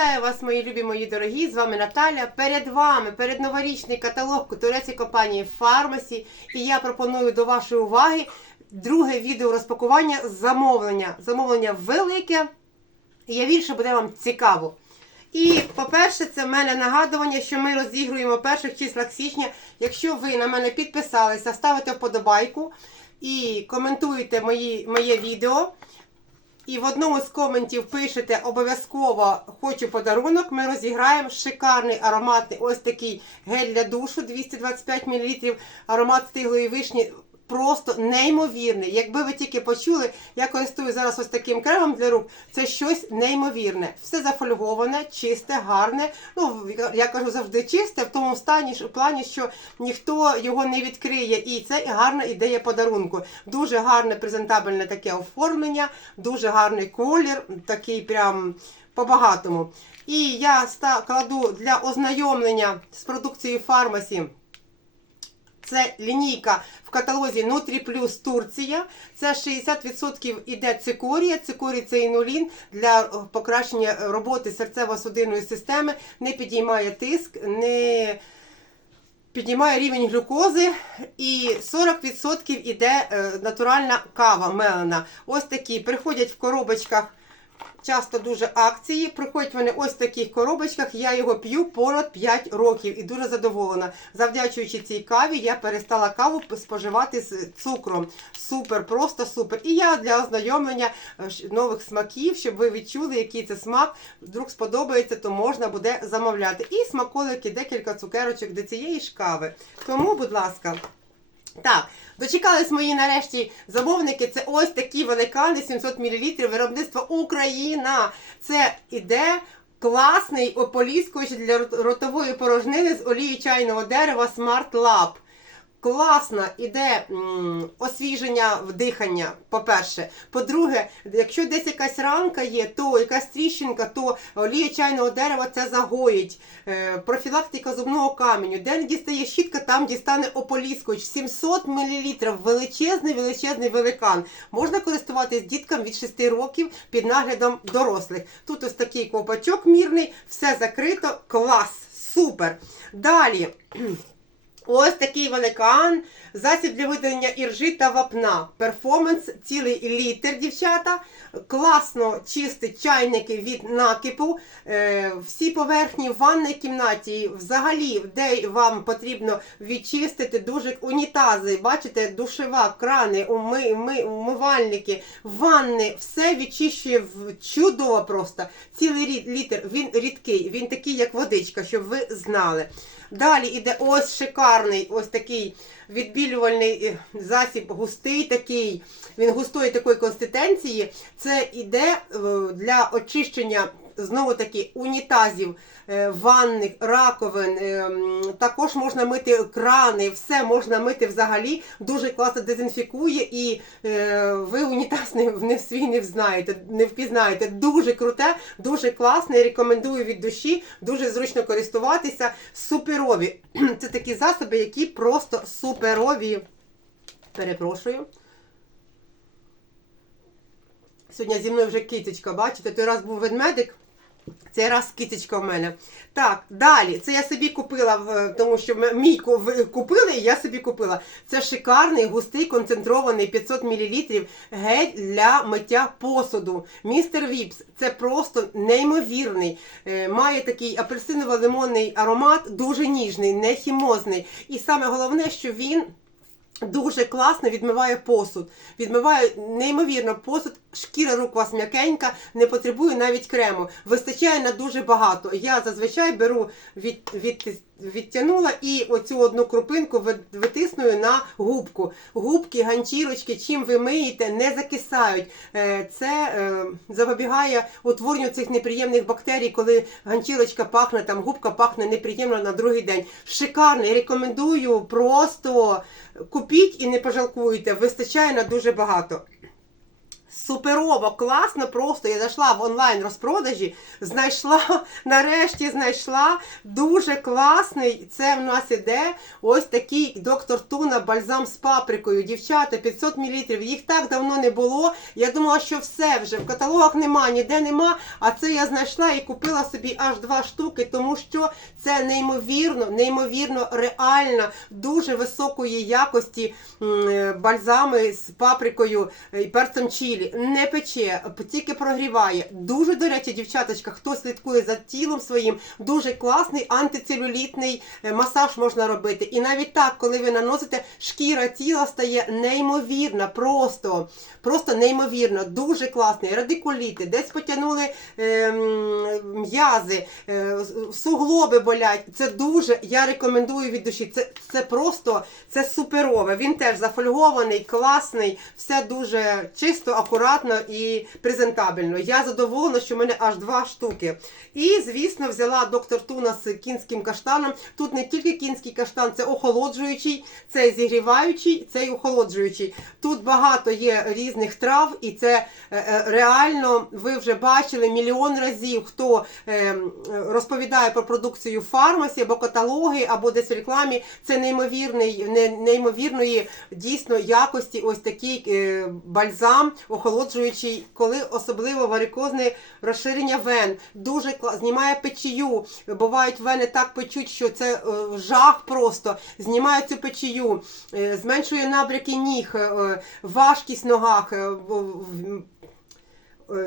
Вітаю вас, мої любі, мої дорогі! З вами Наталя. Перед вами передноворічний каталог турецької компанії Фармасі. І я пропоную до вашої уваги друге відео розпакування замовлення. Замовлення велике. І я що буде вам цікаво. І, по-перше, це в мене нагадування, що ми розігруємо в перших числах січня. Якщо ви на мене підписалися, ставите вподобайку і коментуєте мої, моє відео. І в одному з коментів пишете обов'язково хочу подарунок. Ми розіграємо шикарний ароматний ось такий гель для душу 225 мл. Аромат стиглої вишні. Просто неймовірний. Якби ви тільки почули, я користуюсь зараз ось таким кремом для рук. Це щось неймовірне. Все зафольговане, чисте, гарне. Ну, я кажу завжди чисте, в тому стані, в плані, що ніхто його не відкриє. І це гарна ідея подарунку. Дуже гарне презентабельне таке оформлення, дуже гарний колір, такий прям по-багатому. І я кладу для ознайомлення з продукцією фармасі. Це лінійка в каталозі Nutri Plus Турція. Це 60% іде цикорія. Цикорій це інулін для е, покращення роботи серцево-судинної системи, не підіймає тиск, не піднімає рівень глюкози. І 40% іде е, натуральна кава мелена. Ось такі приходять в коробочках. Часто дуже акції. Приходять вони ось в таких коробочках. Я його п'ю понад 5 років і дуже задоволена. Завдячуючи цій каві, я перестала каву споживати з цукром. Супер, просто супер. І я для ознайомлення е, нових смаків, щоб ви відчули, який це смак. Вдруг сподобається, то можна буде замовляти. І смаколики, декілька цукерочок до цієї ж кави. Тому, будь ласка. Так, дочекались мої нарешті замовники. Це ось такі великани 700 мл виробництва Україна. Це іде класний ополіскувач для ротової порожнини з олії чайного дерева Smart Lab. Класно іде освіження вдихання, по-перше. По-друге, якщо десь якась ранка є, то якась тріщинка, то олія чайного дерева це загоїть. Е, профілактика зубного каменю. Де не дістає щітка, там дістане ополіскувач. 700 мл. Величезний, величезний великан. Можна користуватись діткам від 6 років під наглядом дорослих. Тут ось такий ковпачок мірний, все закрито, клас, супер. Далі. Ось такий великан, засіб для видалення іржи та вапна. Перформанс, цілий літр, дівчата. Класно чистить чайники від накипу. Е, всі поверхні в ванній кімнаті, взагалі, де вам потрібно відчистити дуже унітази. Бачите, душева, крани, уми, уми, умивальники, ванни, все відчищує чудово просто. Цілий літр, він рідкий, він такий, як водичка, щоб ви знали. Далі іде ось шикарний, ось такий відбілювальний е, засіб, густий такий. Він густої такої консистенції. Це іде е, для очищення знову таки унітазів, е, ванних, раковин. е, Також можна мити крани, все можна мити взагалі. Дуже класно дезінфікує і е, ви унітаз не, не свій не взнаєте, не впізнаєте. Дуже круте, дуже класне. Рекомендую від душі, дуже зручно користуватися. Суперові. Це такі засоби, які просто суперові. Перепрошую. Сьогодні зі мною вже китечка, бачите, той раз був ведмедик, цей раз китечка в мене. Так, далі. Це я собі купила, тому що мій купили, і я собі купила. Це шикарний, густий, концентрований 500 мл гель для миття посуду. Містер Віпс. Це просто неймовірний. Е, Має такий апельсиново-лимонний аромат, дуже ніжний, не хімозний. І саме головне, що він. Дуже класно відмиває посуд. Відмиває неймовірно посуд, шкіра рук у вас м'якенька, не потребує навіть крему. Вистачає на дуже багато. Я зазвичай беру від, від, відтягнула і оцю одну крупинку ви- витисную на губку. Губки, ганчірочки, чим ви миєте, не закисають. Е, Це е, запобігає утворенню цих неприємних бактерій, коли ганчірочка пахне, там губка пахне неприємно на другий день. Шикарний, рекомендую просто купіть і не пожалкуєте. Вистачає на дуже багато. Суперово, класно, просто я зайшла в онлайн розпродажі, знайшла, нарешті знайшла дуже класний. Це в нас іде ось такий доктор Туна бальзам з паприкою. Дівчата, 500 мл. Їх так давно не було. Я думала, що все вже в каталогах нема, ніде нема. А це я знайшла і купила собі аж два штуки, тому що це неймовірно, неймовірно реально, дуже високої якості е, бальзами з паприкою і перцем чилі. Не пече, тільки прогріває. Дуже, до речі, дівчаточка, хто слідкує за тілом своїм, дуже класний антицелюлітний е, масаж можна робити. І навіть так, коли ви наносите, шкіра тіла стає неймовірна, просто, просто неймовірно, дуже класний. Радикуліти, десь потягнули е, м'язи, е, суглоби болять. Це дуже, я рекомендую від душі. Це, це просто це суперове. Він теж зафольгований, класний, все дуже чисто, акуратно і презентабельно. Я задоволена, що в мене аж два штуки. І, звісно, взяла доктор Туна з кінським каштаном. Тут не тільки кінський каштан, це охолоджуючий, це зігріваючий, це й охолоджуючий. Тут багато є різних трав, і це е, е, реально ви вже бачили мільйон разів, хто е, розповідає про продукцію фармасі або каталоги, або десь в рекламі. Це неймовірний, неймовірної дійсно якості. Ось такий бальзам охолоджуючий, коли особливо варикозне розширення вен. Дуже знімає печію. Бувають вени так печуть, що це е, жах просто. Знімає цю печію, е, зменшує набряки ніг, е, важкість в ногах.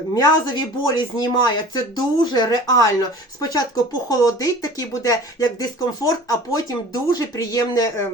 М'язові болі знімає, це дуже реально. Спочатку похолодить, такий буде як дискомфорт, а потім дуже приємне.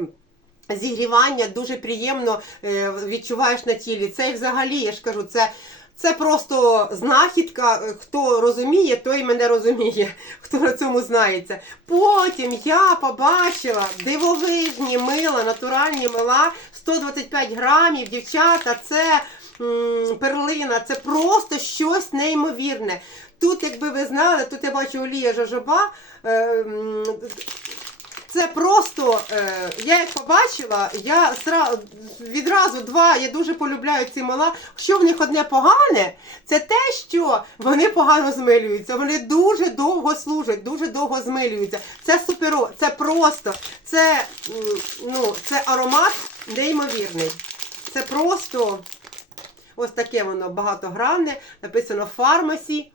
Зігрівання дуже приємно е, відчуваєш на тілі. Це взагалі, я ж кажу, це, це просто знахідка. Е, Хто розуміє, той мене розуміє, хто на цьому знається. Потім я побачила дивовижні мила, натуральні мила, 125 грамів, дівчата, це м, перлина, це просто щось неймовірне. Тут, якби ви знали, тут я бачу олія жожоба. Е, це просто, е, я як побачила, я відразу два, я дуже полюбляю ці мала. Що в них одне погане, це те, що вони погано змилюються. Вони дуже довго служать, дуже довго змилюються. Це суперо, це просто, це, ну, це аромат неймовірний. Це просто ось таке воно багатогранне, написано фармасі.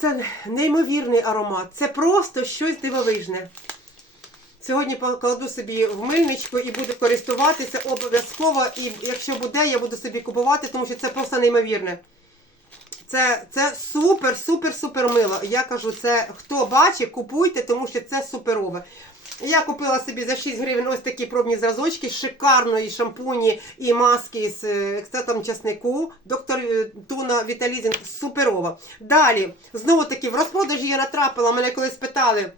Це неймовірний аромат. Це просто щось дивовижне. Сьогодні покладу собі в мильничку і буду користуватися обов'язково. І якщо буде, я буду собі купувати, тому що це просто неймовірне. Це, це супер, супер, супер мило. Я кажу, це хто бачить, купуйте, тому що це суперове. Я купила собі за 6 гривень ось такі пробні зразочки шикарної шампуні і маски з екстратом часнику. Доктор е, Туна Віталізінг суперова. Далі, знову таки, в розпродажі я натрапила, мене колись питали.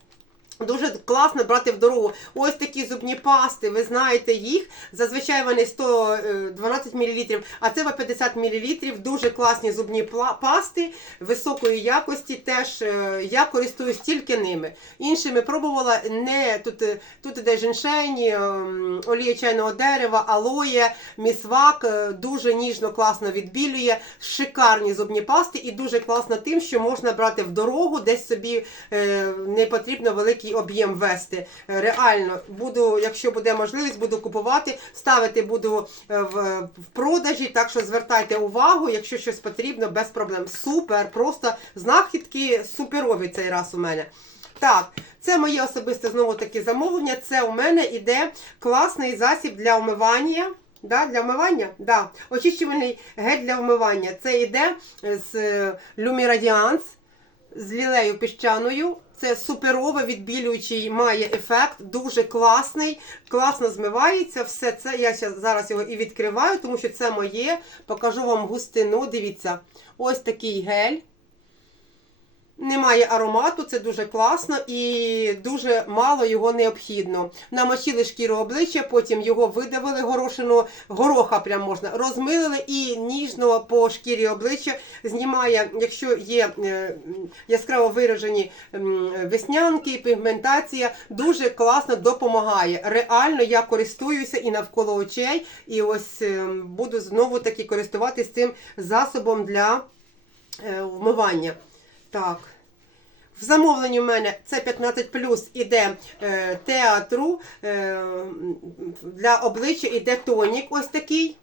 Дуже класно брати в дорогу. Ось такі зубні пасти, ви знаєте їх. Зазвичай вони 112 мл, а це 50 мл. Дуже класні зубні пасти високої якості. Теж е, я користуюсь тільки ними. Іншими пробувала не тут, е, тут іде женшень, ем, олія чайного дерева, алоє, місвак. е, Дуже ніжно, класно відбілює. Шикарні зубні пасти і дуже класно тим, що можна брати в дорогу, десь собі е, не потрібно об'єм вести. Е, Реально, буду, якщо буде можливість, буду купувати, ставити буду е, в, в продажі. Так що звертайте увагу, якщо щось потрібно, без проблем. Супер, просто знахідки суперові цей раз у мене. Так, це моє особисте знову таки замовлення. Це у мене іде класний засіб для вмивання. Да, для вмивання? Да. Очищувальний гель для вмивання. Це йде з е, Lumiradiance, з лілею піщаною. Це суперове відбілюючий має ефект, дуже класний, класно змивається. Все це я зараз його і відкриваю, тому що це моє. Покажу вам густину. Дивіться, ось такий гель. Немає аромату, це дуже класно і дуже мало його необхідно. Намочили шкіру обличчя, потім його видавили горошину, гороха прям можна, розмилили і ніжно по шкірі обличчя знімає, якщо є е, яскраво виражені веснянки, пігментація, дуже класно допомагає. Реально я користуюся і навколо очей, і ось е, буду знову таки користуватись цим засобом для е, вмивання. Так. В замовленні в мене це 15 плюс іде е, театру. Е, для обличчя іде тонік ось такий.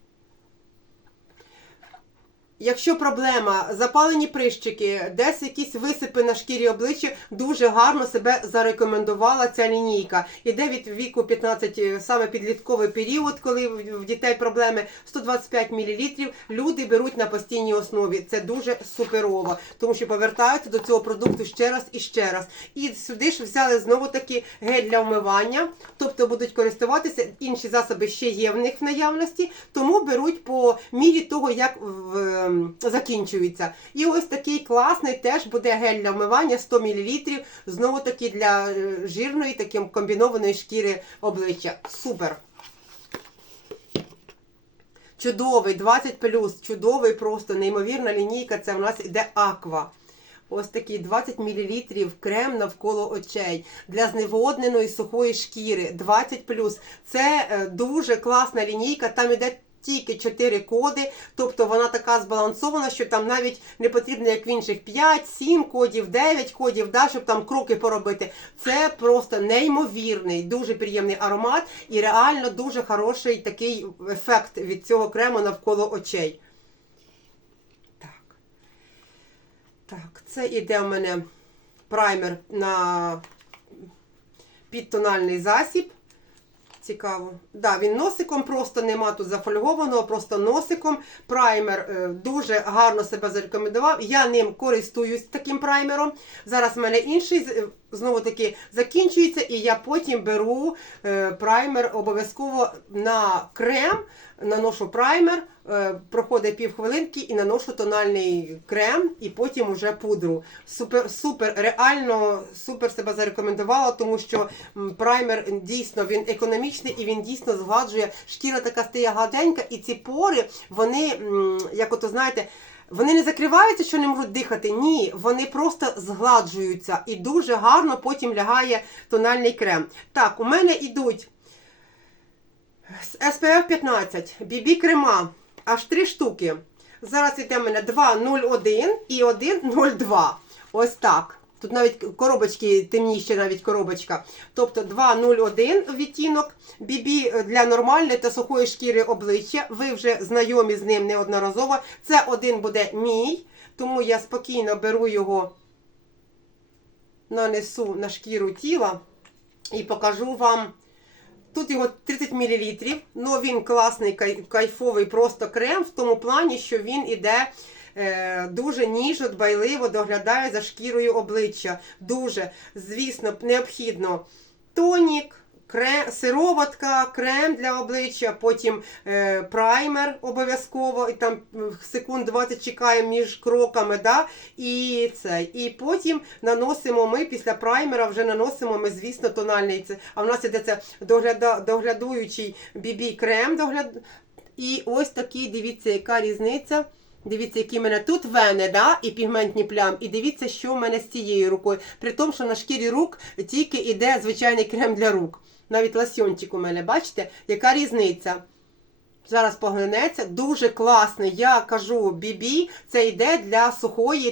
Якщо проблема, запалені прищики, десь якісь висипи на шкірі обличчя, дуже гарно себе зарекомендувала ця лінійка. Іде від віку 15, е, саме підлітковий період, коли в дітей проблеми 125 мл. Люди беруть на постійній основі. Це дуже суперово, тому що повертаються до цього продукту ще раз і ще раз. І сюди ж взяли знову таки гель для вмивання, тобто будуть користуватися. Інші засоби ще є в них в наявності, тому беруть по мірі того, як в, ем, закінчується. І ось такий класний теж буде гель для вмивання 100 мл. Знову таки для е, жирної, таким комбінованої шкіри обличчя. Супер! Чудовий, 20 плюс, чудовий, просто неймовірна лінійка. Це в нас іде аква. Ось такий 20 мл крем навколо очей для зневодненої сухої шкіри. 20 плюс. Це е, дуже класна лінійка. Там іде тільки 4 коди, тобто вона така збалансована, що там навіть не потрібно, як в інших 5, 7 кодів, 9 кодів, да, щоб там кроки поробити. Це просто неймовірний, дуже приємний аромат і реально дуже хороший такий ефект від цього крему навколо очей. Так. Так, це іде у мене праймер на підтональний засіб. Цікаво. Да, він носиком просто нема тут зафольгованого, просто носиком. Праймер е, дуже гарно себе зарекомендував. Я ним користуюсь таким праймером. Зараз в мене інший е, знову таки закінчується, і я потім беру е, праймер обов'язково на крем. Наношу праймер, е, проходить півхвилинки і наношу тональний крем, і потім уже пудру. Супер, супер, реально супер себе зарекомендувала, тому що праймер дійсно він економічний і він дійсно згладжує. Шкіра така стає гладенька, і ці пори, вони, як ото знаєте, вони не закриваються, що не можуть дихати. Ні, вони просто згладжуються і дуже гарно потім лягає тональний крем. Так, у мене йдуть SPF 15, BB крема, аж три штуки. Зараз йде в мене 2,01 і 1,02. Ось так. Тут навіть коробочки темніше, навіть коробочка. Тобто 2,01 відтінок BB для нормальної та сухої шкіри обличчя. Ви вже знайомі з ним неодноразово. Це один буде мій, тому я спокійно беру його, нанесу на шкіру тіла і покажу вам. Тут його 30 мл, але він класний, кайфовий просто крем в тому плані, що він іде е, дуже ніжно, дбайливо доглядає за шкірою обличчя. Дуже, звісно, необхідно тонік, крем, сироватка, крем для обличчя, потім е, праймер обов'язково, і там е, секунд 20 чекаємо між кроками. Да? І, це, і потім наносимо ми після праймера, вже наносимо ми, звісно, тональний. Це, а в нас це догляда, доглядуючий BB крем. Догляд... І ось такий, дивіться, яка різниця. Дивіться, які в мене тут вени, да, і пігментні плям. І дивіться, що в мене з цією рукою. При тому, що на шкірі рук тільки йде звичайний крем для рук. Навіть ласьончик у мене, бачите, яка різниця? Зараз поглинеться. Дуже класний. Я кажу, BB, це йде для сухої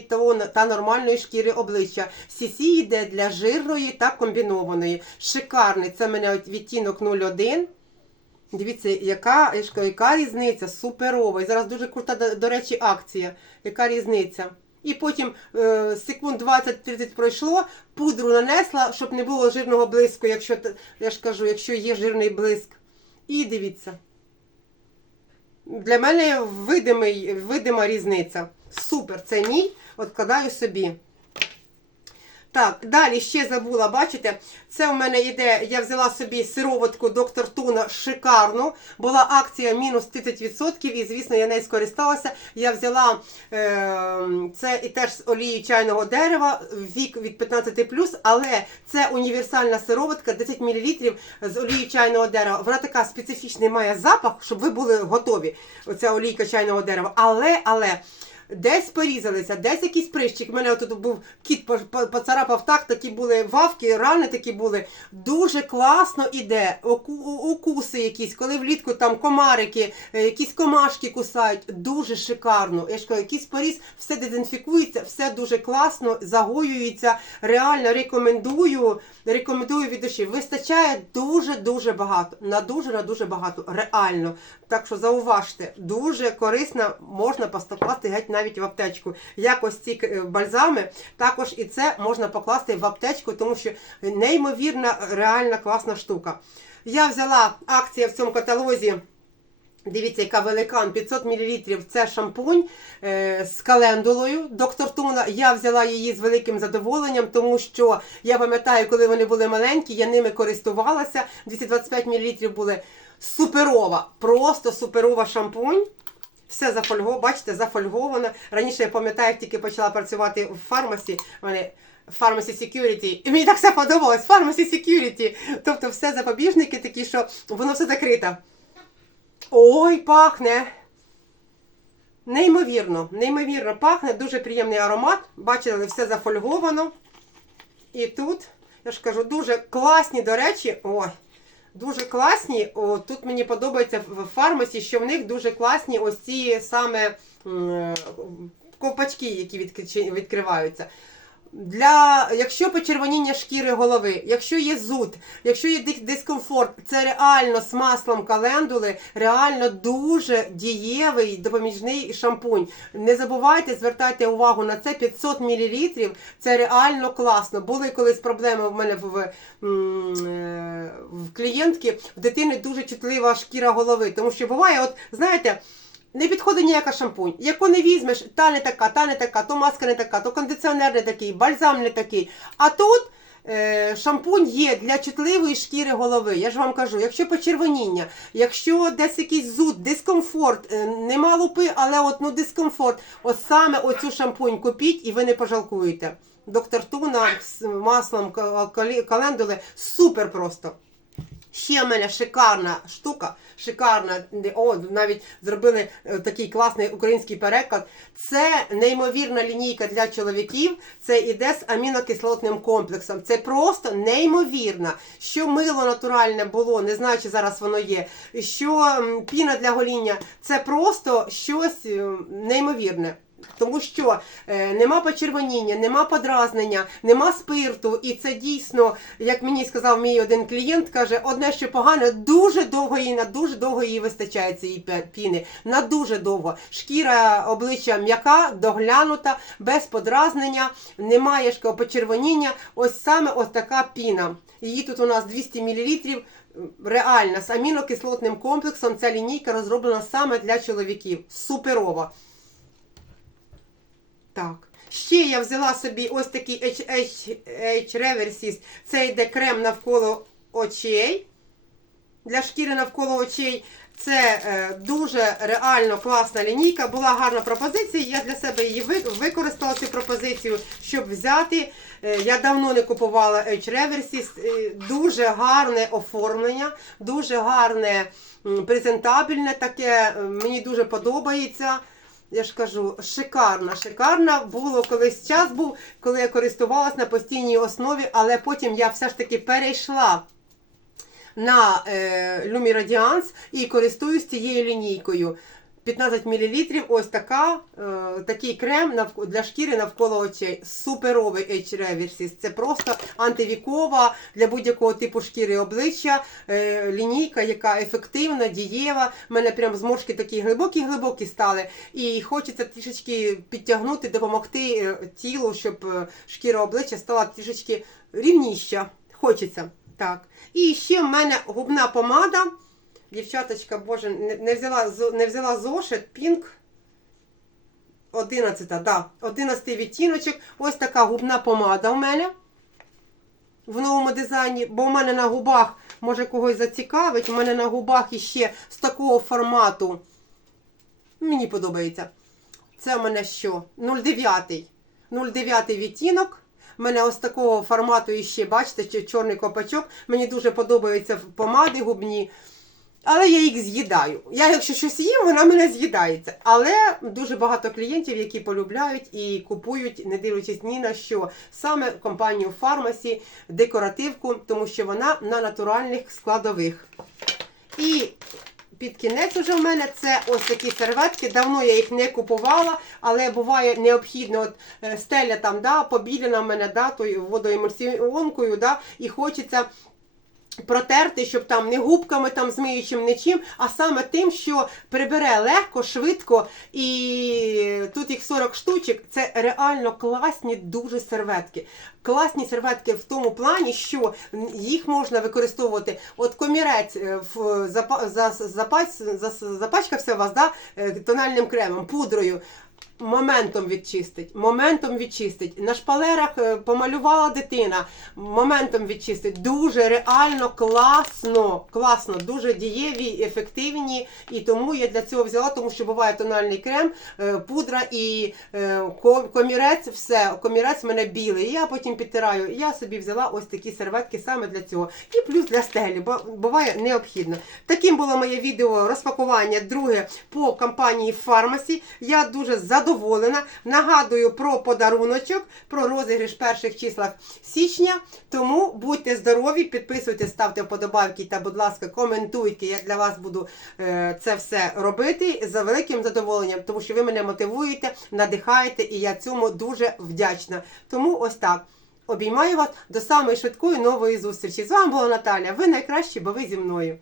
та, нормальної шкіри обличчя. CC йде для жирної та комбінованої. Шикарний. Це в мене відтінок 01. Дивіться, яка, яка різниця, суперова. І зараз дуже крута, до речі, акція. Яка різниця? І потім е, секунд 20-30 пройшло, пудру нанесла, щоб не було жирного блиску, якщо я ж кажу, якщо є жирний блиск. І дивіться. Для мене видимий, видима різниця. Супер, це мій, откладаю собі. Так, далі ще забула, бачите, це у мене йде, я взяла собі сироватку доктор Туна шикарну. Була акція мінус 30%, і звісно, я нею скористалася. Я взяла е, це і теж з олії чайного дерева, вік від 15 але це універсальна сироватка 10 мл з олії чайного дерева. Вона така специфічний має запах, щоб ви були готові. Оця олійка чайного дерева. Але, але. Десь порізалися, десь якийсь прищик. У мене тут був кіт по- по- поцарапав так, такі були вавки, рани такі були. Дуже класно іде. Укуси якісь, коли влітку там комарики, е, якісь комашки кусають. Дуже шикарно. Я ж кажу, якийсь поріз, все дезінфікується, все дуже класно, загоюється. Реально рекомендую. Рекомендую від душі. Вистачає дуже-дуже багато. На дуже на дуже багато. Реально. Так що зауважте, дуже корисно можна покласти геть навіть в аптечку. Як ось ці е, бальзами, також і це можна покласти в аптечку, тому що неймовірна, реальна класна штука. Я взяла акція в цьому каталозі. Дивіться, яка великан 500 мл. Це шампунь е, з календулою доктор Туна. Я взяла її з великим задоволенням, тому що я пам'ятаю, коли вони були маленькі, я ними користувалася. 225 мл були суперова, просто суперова шампунь. Все зафольговано, бачите, зафольговано. Раніше я пам'ятаю, як тільки почала працювати в фармасі. в мене Pharmacy Security. І мені так все подобалось. Pharmacy Security. Тобто все запобіжники такі, що воно все закрите. Ой, пахне. Неймовірно, неймовірно пахне, дуже приємний аромат. Бачили, все зафольговано. І тут, я ж кажу, дуже класні, до речі, ой, дуже класні. О, тут мені подобається в фармасі, що в них дуже класні ось ці саме е, ковпачки, які відкриваються. Для, якщо почервоніння шкіри голови, якщо є зуд, якщо є дискомфорт, це реально з маслом календули, реально дуже дієвий допоміжний шампунь. Не забувайте, звертайте увагу на це 500 мл. Це реально класно. Були колись проблеми в мене в, е, в клієнтки, в дитини дуже чутлива шкіра голови. Тому що буває, от знаєте. Не підходить ніяка шампунь. Яку не візьмеш, та не така, та не така, то маска не така, то кондиціонер не такий, бальзам не такий. А тут е, шампунь є для чутливої шкіри голови. Я ж вам кажу, якщо почервоніння, якщо десь якийсь зуд, дискомфорт, е, нема лупи, але от ну дискомфорт, от саме оцю шампунь купіть і ви не пожалкуєте. Доктор Туна з маслом календули супер просто. Ще в мене шикарна штука, шикарна, о, навіть зробили е, такий класний український переклад. Це неймовірна лінійка для чоловіків. Це іде з амінокислотним комплексом. Це просто неймовірно. Що мило натуральне було, не знаю, чи зараз воно є. Що піна для гоління, це просто щось неймовірне. Тому що е, нема почервоніння, нема подразнення, нема спирту, і це дійсно, як мені сказав мій один клієнт, каже, одне, що погане, дуже довго їй на дуже довго їй вистачає цієї піни. На дуже довго. Шкіра обличчя м'яка, доглянута, без подразнення, немає ж почервоніння. Ось саме ось така піна. Її тут у нас 200 мл. Реально, з амінокислотним комплексом ця лінійка розроблена саме для чоловіків. Суперова. Так. Ще я взяла собі ось такий H, H, H Reversis. Це йде крем навколо очей. Для шкіри навколо очей. Це е, дуже реально класна лінійка. Була гарна пропозиція. Я для себе її використала цю пропозицію, щоб взяти. Е, я давно не купувала H Reversis. Е, дуже гарне оформлення, дуже гарне презентабельне таке. Мені дуже подобається. Я ж кажу, шикарна, шикарна. Було колись час був, коли я користувалась на постійній основі, але потім я все ж таки перейшла на е, Lumi Radiance і користуюсь цією лінійкою. 15 мл, ось така, е, такий крем для шкіри навколо очей. Суперовий H Reversis. Це просто антивікова для будь-якого типу шкіри обличчя. Е, лінійка, яка ефективна, дієва. У мене прям зморшки такі глибокі-глибокі стали. І хочеться трішечки підтягнути, допомогти е, тілу, щоб шкіра обличчя стала трішечки рівніша. Хочеться. Так. І ще в мене губна помада. Дівчаточка, боже, не, взяла, не взяла зошит, пінк. 11, да, 11 відтіночок. Ось така губна помада у мене. в новому дизайні, бо в мене на губах, може когось зацікавить, у мене на губах іще з такого формату. Мені подобається. Це в мене що? 0,9. 0,9 відтінок. У мене ось такого формату іще, бачите, чорний копачок. Мені дуже подобаються помади губні. Але я їх з'їдаю. Я, якщо щось їм, вона мене з'їдається. Але дуже багато клієнтів, які полюбляють і купують, не дивлячись ні на що, саме компанію Фармасі, декоративку, тому що вона на натуральних складових. І під кінець уже в мене це ось такі серветки. Давно я їх не купувала, але буває необхідно, от е, стеля там, да, побілена в мене, да, водоемульсіонкою, да, і хочеться протерти, щоб там не губками там змиючим, нічим, а саме тим, що прибере легко, швидко, і тут їх 40 штучок. Це реально класні дуже серветки. Класні серветки в тому плані, що їх можна використовувати. От комірець е, в запа- за- запас- за- запачкався вас да, е, тональним кремом, пудрою. Моментом відчистить, моментом відчистить. На шпалерах е, помалювала дитина, моментом відчистить. Дуже реально класно, класно, дуже дієві, ефективні. І тому я для цього взяла, тому що буває тональний крем, е, пудра і е, комірець, все, комірець в мене білий. Я потім підтираю. Я собі взяла ось такі серветки саме для цього. І плюс для стелі, бо буває необхідно. Таким було моє відео розпакування друге по компанії Фармасі. Я дуже задоволена. Нагадую про подаруночок, про розіграш в перших числах січня. Тому будьте здорові, підписуйтесь, ставте вподобайки та, будь ласка, коментуйте. Я для вас буду е, це все робити за великим задоволенням, тому що ви мене мотивуєте, надихаєте, і я цьому дуже вдячна. Тому ось так. Обіймаю вас до самої швидкої нової зустрічі. З вами була Наталя. Ви найкращі, бо ви зі мною.